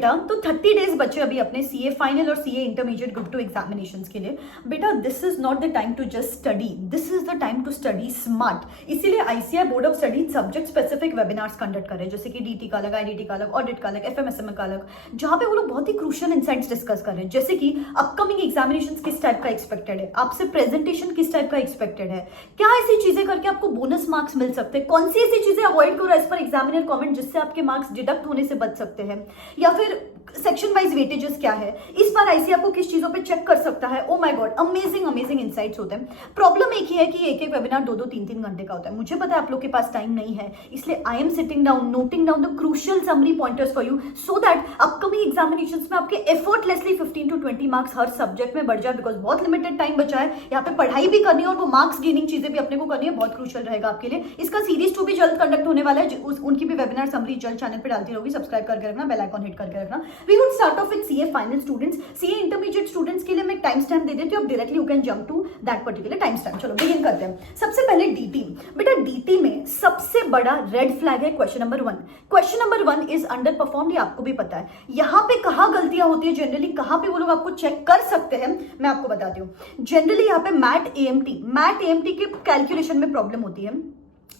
बेटा, तो 30 डेज बचे अभी अपने सीए फाइनल और सीए इंटरमीडिएट ग्रुप 2 एग्जामिनेशंस के लिए। बेटा this is not the time to just study, this is the time to study smart. इसीलिए ICI board of study subject specific webinars conduct कर रहे हैं, जैसे कि डीटी का अलग, आईडीटी का अलग, ऑडिट का अलग, एफएमएसएम का अलग, जहां पे वो लोग बहुत ही क्रूशियल इनसाइट्स डिस्कस कर रहे हैं, जैसे कि अपकमिंग एग्जामिनेशंस किस टाइप का एक्सपेक्टेड है, आपसे प्रेजेंटेशन किस टाइप का एक्सपेक्टेड है, क्या ऐसी चीजें करके आपको बोनस मार्क्स मिल सकते हैं, कौन सी ऐसी चीजें अवॉइड करो एज पर एग्जामिनर कमेंट जिससे आपके मार्क्स डिडक्ट होने से बच सकते हैं, या फिर सेक्शन वाइज वेटेजेस क्या है, इस बार आईसीआई आपको किस चीजों पे चेक कर सकता है। Oh my God, amazing amazing insights होते हैं। प्रॉब्लम एक ही है कि एक एक वेबिनार 2-2 3-3 घंटे का होता है। मुझे पता है आप लोग के पास टाइम नहीं है, इसलिए I am sitting down noting down the crucial summary pointers for you so that upcoming examinations में आपके effortlessly 15 to 20 marks her subject में बढ़ जाए, बिकॉज बहुत लिमिटेड टाइम बचा है, यहाँ पे पढ़ाई भी करनी है और वो मार्क्स गेनिंग चीजें भी अपने को करनी है, बहुत क्रूशियल रहेगा आपके लिए। इसका सीरीज 2 भी जल्द कंडक्ट होने वाला है, उनकी भी वेबिनार समरी जल्द चैनल पे डालती रहोगी, सब्सक्राइब करके रखना, बेल आइकॉन हिट करके रखना। We would start off with CA final students. CA intermediate students के लिए मैं टाइम स्टैम्प दे देती हूं, अब directly you can jump to that particular time stamp. चलो बिगिन करते हैं। सबसे पहले डीटी। बेटा डीटी में सबसे बड़ा रेड फ्लैग है question number 1। Question number 1 is under performed, ये आपको भी पता है। यहां पे कहां गलतियां होती है जनरली, कहां पे वो लोग आपको चेक कर सकते हैं, मैं आपको बताती हूं। जनरली यहाँ पे मैट एएमटी के कैलकुलेशन में प्रॉब्लम होती है।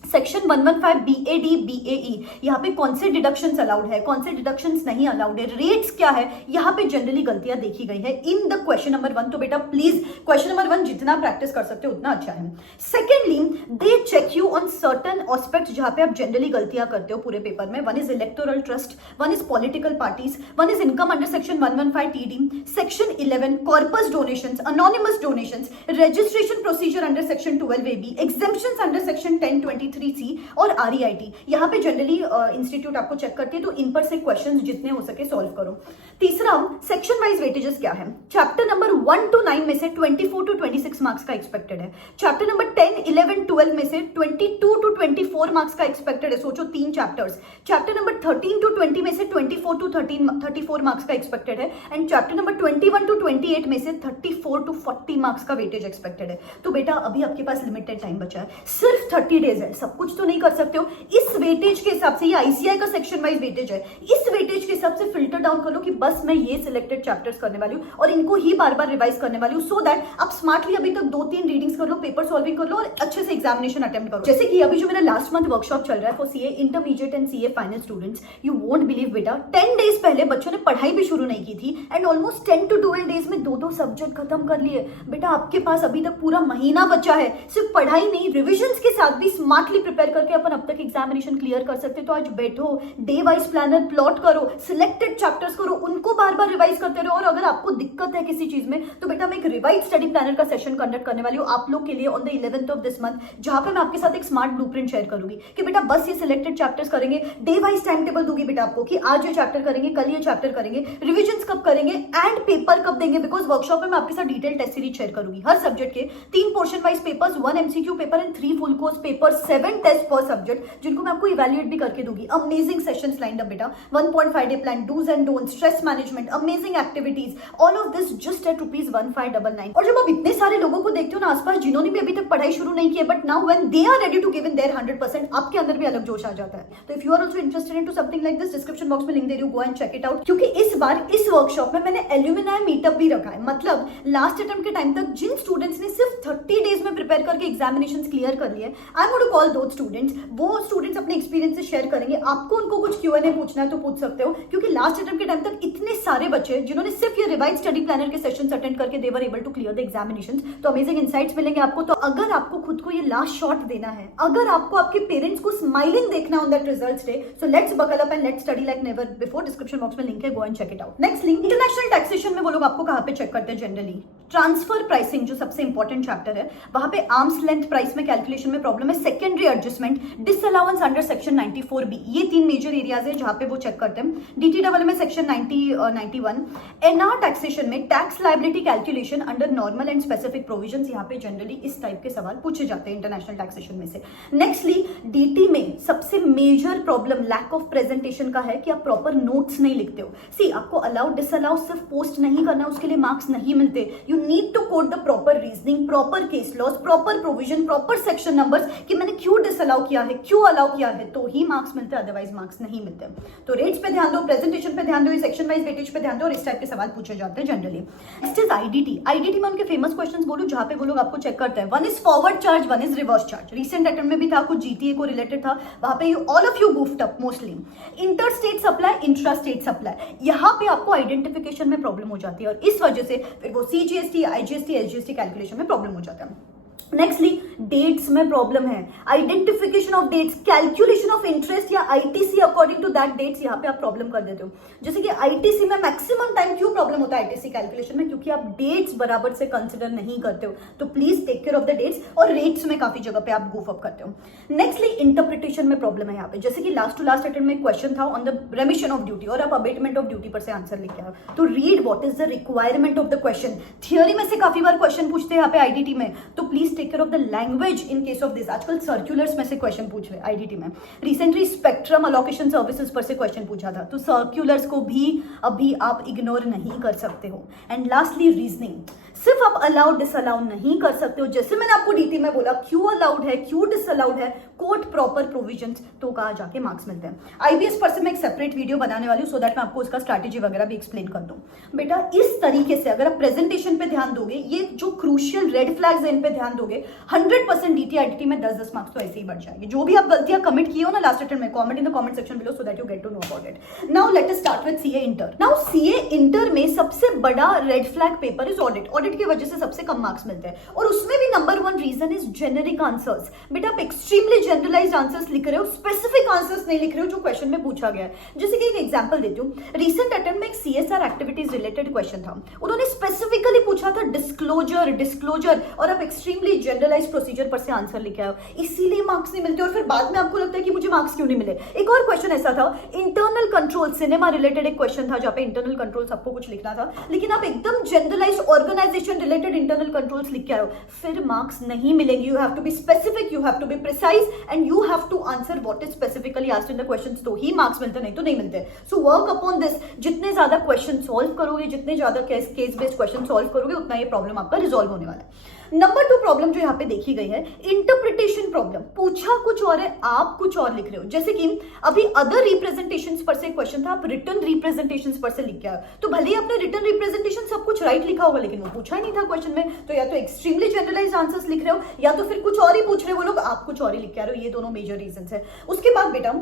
सेक्शन 115 बीएडी बीएई, यहाँ पे कौन से डिडक्शंस अलाउड है, कौन से डिडक्शंस नहीं अलाउड है, रेट्स क्या है, यहाँ पे जनरली गलतियां देखी गई है इन द क्वेश्चन नंबर 1। तो बेटा प्लीज क्वेश्चन नंबर 1 जितना प्रैक्टिस कर सकते हो उतना अच्छा है। Secondly they check you on certain aspects जहां पे आप जनरली गलतियां करते हो पूरे पेपर में। One is electoral trust, one is political parties, one is income under section 115 TD, section 11 corpus donations, anonymous donations, registration procedure under section 12 AB, exemptions under section 1023C और REIT. यहाँ पे generally institute आपको check करती है, तो इन पर से questions जितने हो सके सॉल्व करो। तीसरा सेक्शन वाइज वेटेजेस क्या है। चैप्टर नंबर 1 to 9 में से 24 to 26 मार्क्स का एक्सपेक्टेड है। चैप्टर नंबर 10, 11, 12 में से 22 to 24 मार्क्स का एक्सपेक्टेड है। सोचो 3 चैप्टर्स। चैप्टर नंबर 13 to 20 में से 24 to 34 मार्क्स का एक्सपेक्टेड है, एंड चैप्टर नंबर 21 to 28 में से 34 to 40 मार्क्स का वेटेज एक्सपेक्टेड है। तो बेटा अभी आपके पास लिमिटेड टाइम बचा है, सिर्फ 30 डेज है, सब कुछ तो नहीं कर सकते हो। इस वेटेज के हिसाब से, ये आईसीआई का सेक्शन वाइज वेटेज है, इस वेटेज के हिसाब से फिल्टर डाउन कर लो कि बस मैं ये सिलेक्टेड चैप्टर्स करने वाली हूँ और इनको ही बार बार रिवाइज करने वाली हूँ, सो दैट आप स्मार्टली अभी तक 2-3 रीडिंग्स कर लो, पेपर सॉल्विंग कर लो और अच्छे से एग्जामिनेशन अटेम्प्ट करो। जैसे कि अभी जो मेरा लास्ट मंथ वर्कशॉप चल रहा है for CA intermediate and CA final students, you won't believe बेटा 10 डेज पहले बच्चों ने पढ़ाई भी शुरू नहीं की थी, एंड ऑलमोस्ट 10 to 12 डेज में 2-2 सब्जेक्ट खत्म कर लिए। बेटा आपके पास अभी तक पूरा महीना बचा है, सिर्फ पढ़ाई नहीं रिविजन के साथ भी स्मार्टली प्रिपेयर करके अपन अब तक एग्जामिनेशन क्लियर कर सकते। तो आज बैठो, डे वाइज प्लानर प्लॉट करो, सिलेक्टेड चैप्टर्स करो, उनको बार बार रिवाइज करते रहो। और अगर आपको दिक्कत है किसी चीज में, तो बेटा मैं एक रिवाइज स्टडी प्लानर का सेशन कंडक्ट करने वाली हूँ आप लोग के लिए on the 11th of this month, जहां पे मैं आपके साथ एक स्मार्ट ब्लूप्रिंट शेयर करूंगी कि बेटा बस ये सिलेक्टेड चैप्टर्स करेंगे, डे वाइज टाइम टेबल दूंगी बेटा आपको कि आज ये चैप्टर करेंगे, कल ये चैप्टर करेंगे, रिविजन कब करेंगे एंड पेपर कब देंगे, बिकॉज वर्कशॉप में मैं आपके साथ डिटेल टेस्ट सीरीज शेयर करूंगी हर सब्जेक्ट के 3 portion wise papers, 1 MCQ paper and 3 full course paper, 7 test per subject, जिनको मैं आपको इवैल्यूएट भी करके दूंगी। अमेजिंग सेशंस लाइंड अप बेटा, 1.5 day plan, dos and don'ts, stress management, amazing activities, all of this just at ₹1599। और जब आप इतने सारे लोगों को देखते हो ना आसपास जिन्होंने भी अभी तक पढ़ाई शुरू नहीं की है, but now when they are ready to give in their 100%, आपके अंदर भी अलग जोश आ जाता है। तो if you are also interested into something like this, description box में लिंक दे रही हूं, go and check it out. क्योंकि इस बार इस वर्कशॉप में मैंने एल्यूमिनाई मीटअप भी रखा है, मतलब लास्ट अटेम्प्ट के टाइम तक जिन स्टूडेंट्स ने सिर्फ 30 डेज में प्रिपेयर करके एग्जामिनेशंस क्लियर कर लिए, I am going to call those students. वो स्टूडेंट्स अपने एक्सपीरियंस से शेयर करेंगे, आपको उनको कुछ Q&A पूछना है तो पूछ सकते हो, क्योंकि लास्ट अटेम्प्ट के टाइम तक इतने सारे बच्चे जिन्होंने सिर्फ ये रिवाइज स्टडी प्लानर के सेशंस अटेंड करके they were able to clear the examinations. तो अमेजिंग इनसाइट्स मिलेंगे आपको। तो अगर आपको खुद को ये लास्ट शॉट देना है, अगर आपको आपके पेरेंट्स को स्माइलिंग देखना on that results day, so let's buckle up and let's study like never before. Description box में लिंक है, go and check it out. Next link, international taxation में वो लोग आपको कहां पे चेक करते हैं जनरली, ट्रांसफर प्राइसिंग जो सबसे इंपॉर्टेंट चैप्टर है, वहां पे आर्म्स लेंथ प्राइस में कैलकुलेशन में प्रॉब्लम है, secondary adjustment, disallowance under section 94B, ये 3 मेजर एरियाज है जहां पे वो चेक करते हैं। डीटीडब्ल्यू में सेक्शन 91, एनआर टैक्सेशन में tax liability calculation under normal and specific provisions, यहाँ पे जनरली इस टाइप के सवाल पूछे जाते हैं इंटरनेशनल टैक्सेशन में से। नेक्स्टली डीटी में सबसे major problem lack of presentation का है कि आप प्रॉपर नोट्स नहीं लिखते हो। सी आपको अलाउ डिसअलाउ सिर्फ पोस्ट नहीं करना, उसके लिए मार्क्स नहीं मिलते, you need to quote the proper reasoning reasoning, proper case laws, proper provision, proper section numbers कि मैंने क्यों डिसअलाउ किया है, क्यों अलाउ किया है, तो ही मार्क्स मिलते हैं, अदरवाइज मार्क्स नहीं मिलते। तो रेट्स पे ध्यान दो, प्रेजेंटेशन पे ध्यान दो, सेक्शन वाइज वेटेज पे ध्यान दो और इस टाइप के सवाल पूछे जाते हैं generally. Next is IDT. IDT में उनके फेमस क्वेश्चंस बोलूं जहां पे वो लोग आपको चेक करते हैं, one is forward charge, one is reverse charge. Recent attempt में भी था, कुछ जीटीए को रिलेटेड था, वहां पे all of you goofed up mostly. Inter state supply, intra state supply, यहां पे आपको आइडेंटिफिकेशन में प्रॉब्लम हो जाती है और इस वजह से फिर वो सीजीएसटी, आईजीएसटी, एसजीएसटी कैलकुलेशन में प्रॉब्लम हो जाता है। नेक्स्टली डेट्स में प्रॉब्लम है, identification of dates, calculation of interest या ITC according to that dates, यहाँ पे आप प्रॉब्लम कर देते हो। जैसे कि आईटीसी में मैक्सिमम टाइम क्यों प्रॉब्लम होता है आईटीसी कैलकुलेशन में, क्योंकि आप डेट्स बराबर से कंसिडर नहीं करते हो। तो please take care of the dates, और रेट्स में काफी जगह पे आप goof up करते हो। नेक्स्टली इंटरप्रिटेशन में प्रॉब्लम है यहाँ पे, जैसे कि लास्ट टू लास्ट अटेम्प्ट में क्वेश्चन था ऑन द रेमिशन ऑफ ड्यूटी और आप अबेटमेंट ऑफ ड्यूटी पर से आंसर लिखे आओ, तो read what is the requirement of the question. Theory में से काफी बार क्वेश्चन पूछते हैं यहाँ पे आईडीटी में, तो please take care of the language in case of this. आजकल सर्कुलर्स में से क्वेश्चन पूछ रहे आईडीटी में, रिसेंटली स्पेक्ट्रम अलोकेशन सर्विसेज पर से क्वेश्चन पूछा था, तो सर्कुलर्स को भी अभी आप इग्नोर नहीं कर सकते हो। एंड लास्टली रीजनिंग, सिर्फ आप अलाउड डिसअलाउ नहीं कर सकते हो, जैसे मैंने आपको डीटी में बोला क्यों अलाउड है, क्यों डिसअलाउड है, कोट प्रॉपर प्रोविजंस, तो कहा जाके मार्क्स मिलते हैं। आईबीएस पर से मैं एक सेपरेट वीडियो बनाने वाली हूँ सो दैट मैं आपको उसका स्ट्रैटेजी वगैरह भी एक्सप्लेन कर दूं। बेटा इस तरीके से अगर आप प्रेजेंटेशन पे ध्यान दोगे, ये जो क्रूशियल रेड फ्लैग्स है इन पे ध्यान दोगे, 100% डीटी आईडीटी में 10-10 मार्क्स तो ऐसे ही बढ़ जाएंगे। जो भी आप गलतियां कमिट किए हो ना लास्ट अटेम्प्ट में, comment in the comment section below so that you get to know about it. Now let us start with CA inter. Now CA inter में सबसे बड़ा red flag paper is audit. Audit की वजह से सबसे कम marks मिलते हैं और उसमें भी number 1 reason is generic answers. बेटा आप एक्सट्रीमली जनरलाइज्ड आंसर्स लिख रहे हो, स्पेसिफिक आंसर्स नहीं लिख रहे हो जो क्वेश्चन में पूछा गया है। जैसे कि एक एग्जांपल देती हूँ, रिसेंट अटेम्प्ट में एक सीएसआर एक्टिविटीज रिलेटेड क्वेश्चन था, उन्होंने स्पेसिफिकली पूछा था डिस्क्लोजर और आप एक्सट्रीमली जनरलाइज्ड प्रोसीजर पर से आंसर लिखे आओ, इसीलिए मार्क्स नहीं मिलते और फिर बाद में आपको लगता है कि मुझे मार्क्स क्यों नहीं मिले। एक और क्वेश्चन ऐसा था, इंटरनल कंट्रोल, सिनेमा रिलेटेड एक क्वेश्चन था जहां पे इंटरनल कंट्रोल सबको कुछ लिखना था, लेकिन आप एकदम generalized organization related internal controls लिख के आए हो, फिर मार्क्स नहीं मिलेंगे। You have to be specific, you have to be precise and you have to answer what is specifically asked in the questions, तो ही मार्क्स मिलते, नहीं तो नहीं मिलते। सो वर्क अपॉन दिस, जितने ज्यादा क्वेश्चन सॉल्व करोगे, जितने ज्यादा केस बेस्ड क्वेश्चन सॉल्व करोगे, उतना ये प्रॉब्लम आपका रिजॉल्व होने वाला है। नंबर 2 प्रॉब्लम जो यहाँ पे देखी गई है, इंटरप्रिटेशन प्रॉब्लम। पूछा कुछ और है, आप कुछ और लिख रहे हो। जैसे कि अभी अदर रिप्रेजेंटेशंस पर से क्वेश्चन था, आप रिटर्न रिप्रेजेंटेशंस पर से लिख के आए, तो भले ही आपने रिटर्न रिप्रेजेंटेशन सब कुछ राइट लिखा होगा, लेकिन वो पूछा ही नहीं था क्वेश्चन में, तो या तो एक्सट्रीमली जनरलाइज्ड आंसर्स लिख रहे हो या तो फिर कुछ और ही पूछ रहे हो वो लोग, आप कुछ और ही लिख के आ रहे हो। ये दोनों मेजर रीजंस है। उसके बाद बेटा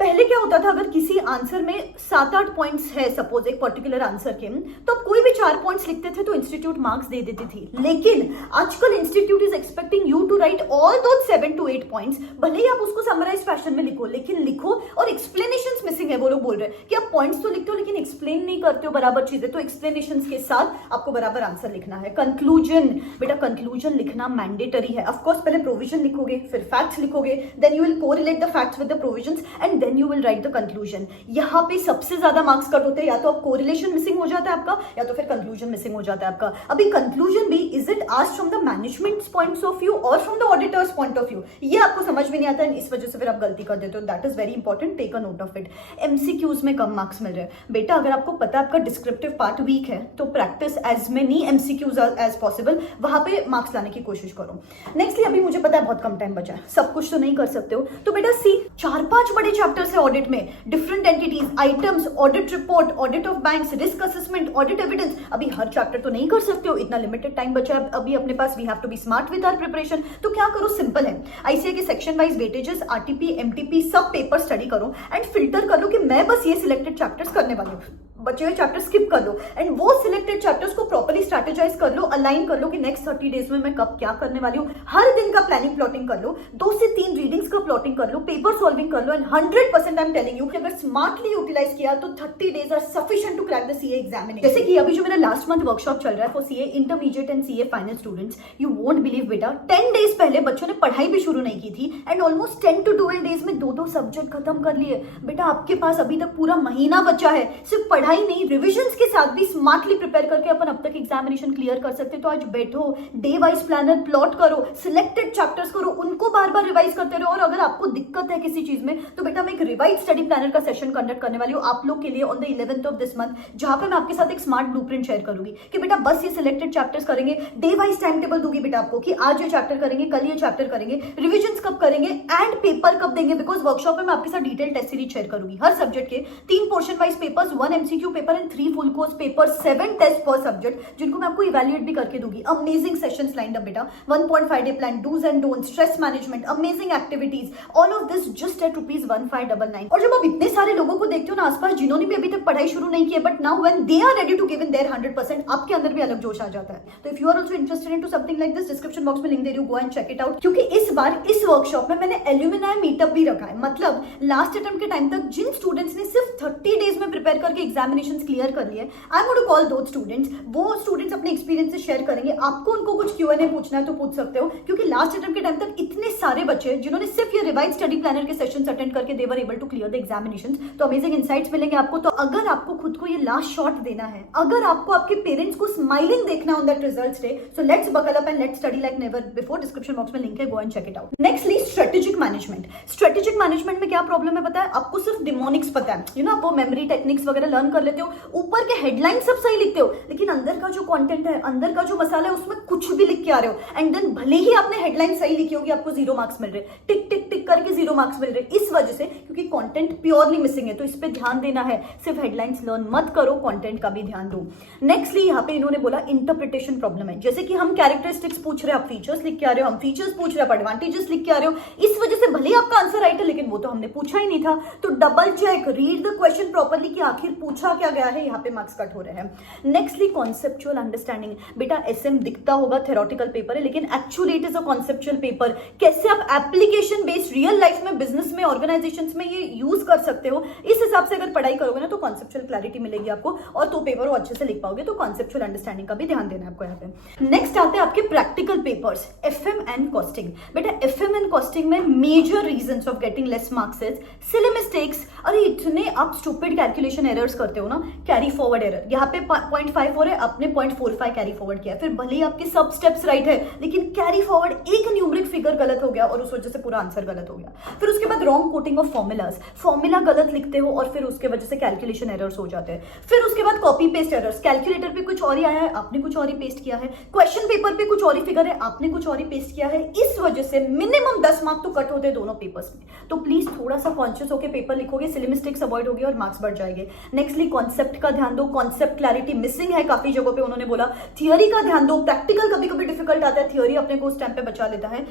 पहले क्या होता था, अगर किसी आंसर में 7-8 पॉइंट्स है सपोज एक पर्टिकुलर आंसर के, तो आप कोई भी 4 पॉइंट्स लिखते थे तो इंस्टीट्यूट मार्क्स दे देती थी। लेकिन आजकल institute is expecting you to write all those 7 to 8 points. भले ही आप उसको समराइज फैशन में लिखो, लेकिन लिखो, और एक्सप्लेनेशंस मिसिंग है। वो लोग बोल रहे हैं कि आप पॉइंट्स तो लिखते हो लेकिन एक्सप्लेन नहीं करते हो बराबर चीजें, तो एक्सप्लेनेशंस के साथ आपको बराबर आंसर लिखना है। कंक्लूजन, बेटा कंक्लूजन लिखना मैंडेटरी है। ऑफकोर्स पहले प्रोविजन लिखोगे, फिर फैक्ट्स लिखोगे, then you will correlate the facts with the provisions and then you will write the conclusion. यहाँ पे सबसे ज्यादा मार्क्स कट होते हैं, या तो आप कोरिलेशन मिसिंग हो जाता है आपका, या तो फिर कंक्लूजन मिसिंग हो जाता है आपका। अभी कंक्लूजन भी is it asked from the management points of view और from the auditors point of view, ये आपको समझ में नहीं आता है, इस वजह से फिर आप गलती कर देते हो। That is very important, take a note of it. MCQs में कम मार्क्स मिल रहे हैं। बेटा अगर आपको पता है आपका डिस्क्रिप्टिव पार्ट वीक है, तो practice as many MCQs as possible, वहां पे मार्क्स लाने की कोशिश करो। नेक्स्टली अभी मुझे पता है बहुत कम टाइम बचा है, सब कुछ तो नहीं कर सकते हो, तो बेटा सी 4-5 बड़े चैप्टर्स है ऑडिट में, different entities, items, audit report, audit of banks, risk assessment, audit evidence. अभी हर चैप्टर तो नहीं कर सकते हो, इतना लिमिटेड टाइम बचा है अभी अपने पास। We have to be smart with our preparation. तो क्या करो, सिंपल है, आईसीआई के section wise weightages, RTP, MTP सब पेपर स्टडी करो एंड फिल्टर कर लो कि मैं बस ये सिलेक्टेड चैप्टर्स करने वाली हूँ, बचे हुए चैप्टर स्किप कर लो एंड वो सिलेक्टेड चैप्टर्स को प्रॉपर्ली स्ट्रैटेजाइज कर लो, अलाइन कर लो कि नेक्स्ट 30 डेज में मैं कब क्या करने वाली हूँ। हर दिन का प्लानिंग प्लॉटिंग कर लो, 2 से 3 रीडिंग्स का प्लॉटिंग कर लो, पेपर सॉल्विंग कर लो and 100% I am telling you कि अगर स्मार्टली यूटिलाइज किया तो 30 days are sufficient to crack the CA examination. जैसे कि अभी जो मेरा लास्ट मंथ वर्कशॉप चल रहा है for CA intermediate and CA final students, you won't believe बेटा 10 डेज पहले बच्चों ने पढ़ाई भी शुरू नहीं की थी एंड ऑलमोस्ट 10 to 12 डेज में 2-2 सब्जेक्ट खत्म कर लिए। बेटा आपके पास अभी तक पूरा महीना बचा है, सिर्फ पढ़ाई पढ़ाई नहीं, रिविजन्स के साथ भी स्मार्टली प्रिपेयर करके अपन अब तक एग्जामिनेशन क्लियर कर सकते हैं। तो आज बैठो, डे वाइज प्लानर प्लॉट करो, सिलेक्टेड चैप्टर्स करो, उनको बार बार रिवाइज करते रहो। और अगर आपको दिक्कत है किसी चीज में तो बेटा मैं एक रिवाइज स्टडी प्लानर का सेशन कंडक्ट करने वाली हूँ आप लोग के लिए on the 11th of this month, जहां पे मैं आपके साथ एक स्मार्ट ब्लूप्रिंट शेयर करूंगी कि बेटा बस ये सिलेक्टेड चैप्टर्स करेंगे, डे वाइज टाइम टेबल दूंगी बेटा आपको कि आज ये चैप्टर करेंगे, कल ये चैप्टर करेंगे, रिविजन्स कब करेंगे एंड पेपर कब देंगे। बिकॉज वर्कशॉप में मैं आपके साथ डिटेल टेस्ट सीरीज शेयर करूंगी हर सब्जेक्ट के 3 portion wise papers, 1 MCQ paper and 3 full course paper, 7 test per subject जिनको मैं आपको इवैल्यूएट भी करके दूंगी। अमेजिंग सेशंस लाइंड अप बेटा, 1.5 day plan, dos and don't, stress management, amazing activities, all of this just at ₹1599। और जब आप इतने सारे लोगों को देखते हो ना आसपास जिन्होंने भी अभी तक पढ़ाई शुरू नहीं की है, but now when they are ready to give in their 100%, आपके अंदर भी अलग जोश आ जाता है। तो if you are also interested into something like this, description box में लिंक दे रही हूं, go and check it out. क्योंकि इस बार इस वर्कशॉप में मैंने एल्यूमिनाई मीटअप भी रखा है। मतलब लास्ट अटेम्प्ट के टाइम तक जिन स्टूडेंट्स ने सिर्फ 30 डेज में प्रिपेयर करके एग्जामिनेशंस क्लियर कर लिए, I am going to call those students. वो स्टूडेंट्स अपने एक्सपीरियंसेस शेयर करेंगे, आपको उनको कुछ Q&A पूछना है तो पूछ सकते हो। क्योंकि लास्ट अटेम्प्ट के टाइम तक इतने सारे बच्चे जिन्होंने सिर्फ ये रिवाइज स्टडी प्लानर के सेशंस अटेंड करके they were able to clear the examinations. तो अमेजिंग इनसाइट्स मिलेंगे आपको। तो अगर आपको खुद को ये लास्ट शॉट देना है, अगर आपको आपके पेरेंट्स को स्माइलिंग देखना on that results day, so let's buckle up and let's study like never before. Description box में लिंक है, go and check it out. Nextly strategic management. Strategic management में क्या प्रॉब्लम है पता है आपको? सिर्फ डिमोनिक्स पता है, यू नो, आप वो मेमोरी टेक्निक्स वगैरह लर्न कर लेते हो, ऊपर के हेडलाइन सब सही लिखते हो, लेकिन अंदर का जो कंटेंट है, अंदर का जो मसाला है, उसमें कुछ भी लिख के आ रहे हो। एंड देन भले ही आपने हेडलाइन सही लिखी होगी, आपको 0 मार्क्स मिल रहे, टिक टिक टिक करके 0 मार्क्स मिल रहे। इस वजह से, क्योंकि कंटेंट प्योरली मिसिंग है। तो इस पे ध्यान देना है, सिर्फ हेडलाइंस लर्न मत करो, कंटेंट का भी ध्यान दो। नेक्स्टली यहाँ पे इन्होंने बोला इंटरप्रिटेशन प्रॉब्लम है। जैसे कि हम कैरेक्टरिस्टिक्स पूछ रहे हैं, आप फीचर्स लिख के आ रहे हो, हम फीचर्स पूछ रहे हैं, आप एडवांटेजेस लिख के आ रहे हो। इस वजह से भले आपका आंसर राइट है, लेकिन वो तो हमने पूछा ही नहीं था। तो double check, read the question properly कि आखिर पूछा क्या गया है, यहाँ पे मार्क्स कट हो रहे हैं। Nextly conceptual understanding. बेटा एसएम दिखता होगा थ्योरेटिकल पेपर है, लेकिन actually it is a conceptual paper. कैसे आप एप्लीकेशन बेस्ड रियल लाइफ में, बिजनेस में, ऑर्गेनाइजेशंस में ये यूज कर सकते हो, इस हिसाब से अगर पढ़ाई करोगे ना तो कॉन्सेप्चुअल क्लैरिटी मिलेगी आपको, और तो पेपर वो अच्छे से लिख पाओगे। तो कॉन्सेप्चुअल अंडरस्टैंडिंग का भी ध्यान देना है आपको यहाँ पे। नेक्स्ट आते हैं आपके practical papers, FM and costing. बेटा एफएम एंड कॉस्टिंग में major reasons of getting less marks is silly mistakes. अरे इतने आप स्टूपिड कैलकुलेशन एरर्स करते हो ना, कैरी फॉरवर्ड एरर। यहाँ पे 0.5 हो रहा है, आपने 0.45 कैरी फॉरवर्ड किया, फिर भले ही आपके सब स्टेप्स राइट है, लेकिन कैरी फॉरवर्ड एक न्यूमरिक फिगर गलत हो गया और उस वजह से पूरा आंसर गलत हो गया। फिर उसके बाद wrong coating of formulas, formula गलत लिखते हो और फिर उसके वजह से कैलकुलेशन एरर्स हो जाते हैं। फिर उसके बाद कॉपी पेस्ट एरर्स, कैलकुलेटर पे कुछ और ही आया है, आपने कुछ और ही पेस्ट किया है, क्वेश्चन पेपर पे कुछ और ही फिगर है, आपने कुछ और ही पेस्ट किया है। इस वजह से मिनिमम 10 मार्क्स तो कट होते हैं दोनों पेपर्स में। तो प्लीज थोड़ा सा कॉन्शियस होकर पेपर लिखोगे, सिली मिस्टेक्स अवॉइड होगी और मार्क्स बढ़ जाएंगे। नेक्स्टली कॉन्सेप्ट का ध्यान दो, कॉन्सेप्ट क्लैरिटी मिसिंग है काफी जगहों पे, उन्होंने बोला। थियरी का ध्यान दो, प्रैक्टिकल कभी कभी डिफिकल्ट आता है, थियरी अपने को उस टाइम पे बचा लेता है।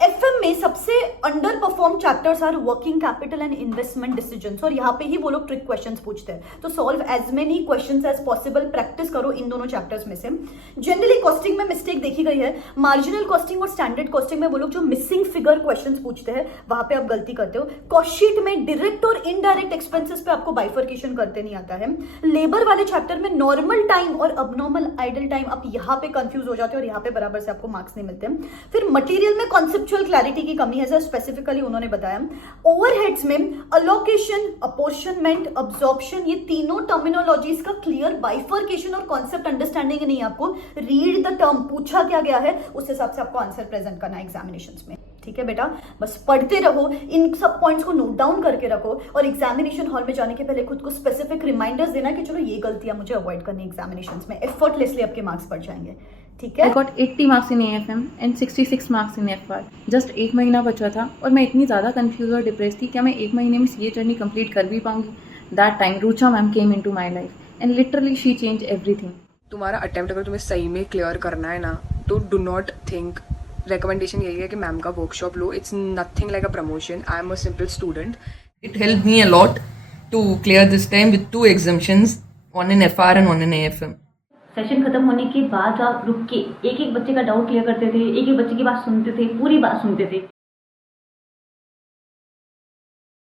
एफएम में सबसे under perform chapters are working capital and investment decisions, और यहाँ पे ही वो लोग ट्रिक क्वेश्चंस पूछते हैं। तो solve as many questions as possible, practice करो इन दोनों चैप्टर्स में से। जनरली कॉस्टिंग में मिस्टेक देखी गई है, मार्जिनल कॉस्टिंग और स्टैंडर्ड कॉस्टिंग में वो लोग जो मिसिंग फिगर क्वेश्चंस पूछते हैं वहां पे आप गलती करते हो। कॉस्ट शीट में डायरेक्ट और इनडायरेक्ट एक्सपेंसेस पे आपको बाइफर्केशन करते नहीं आता है। लेबर वाले चैप्टर में नॉर्मल टाइम और अबनॉर्मल आइडल टाइम, आप यहाँ पे कंफ्यूज हो जाते हो और यहाँ पे बराबर से आपको मार्क्स नहीं मिलते। फिर मटीरियल में कॉन्सेप्चुअल क्लैरिटी की कमी है, सर स्पेसिफिकली उन्होंने बताया। ओवरहेड्स में अलोकेशन, अपॉर्शनमेंट, अब्जॉर्प्शन, ये तीनों टर्मिनोलॉजीज का क्लियर बाइफर्केशन और कॉन्सेप्ट अंडरस्टैंडिंग नहीं है आपको। रीड द टर्म, पूछा क्या गया है, उस हिसाब से आपको आंसर प्रेजेंट करना है एग्जामिनेशंस में। ठीक है बेटा, बस पढ़ते रहो, इन सब पॉइंट्स को नोट डाउन करके रखो, और एग्जामिनेशन हॉल में जाने के पहले खुद को स्पेसिफिक रिमाइंडर्स देना कि चलो ये गलतियां मुझे अवॉइड करनी एग्जामिनेशंस में। एफर्टलेसली आपके मार्क्स बढ़ जाएंगे। ठीक है, I got 80 marks in AFM and 66 marks in FY. Just 1 महीना बचा था और मैं इतनी ज़्यादा कंफ्यूज और डिप्रेस थी, क्या मैं 1 महीने में ये जर्नी कंप्लीट कर भी पाऊंगी? That time Rucha ma'am came into my life and literally she change everything. तुम्हारा अटेम्प्ट अगर तुम्हें सही में क्लियर करना है ना, तो डू नॉट थिंक, रिकमेंडेशन यही है कि मैम का workshop low. It's nothing like a promotion, I am a simple student. It helped me a lot to clear this time with 2 exemptions, one in FR and one in AFM. Session खत्म होने के बाद आप रुक के एक एक बच्चे का डाउट क्लियर करते थे, एक एक बच्चे की बात सुनते थे, पूरी बात सुनते थे।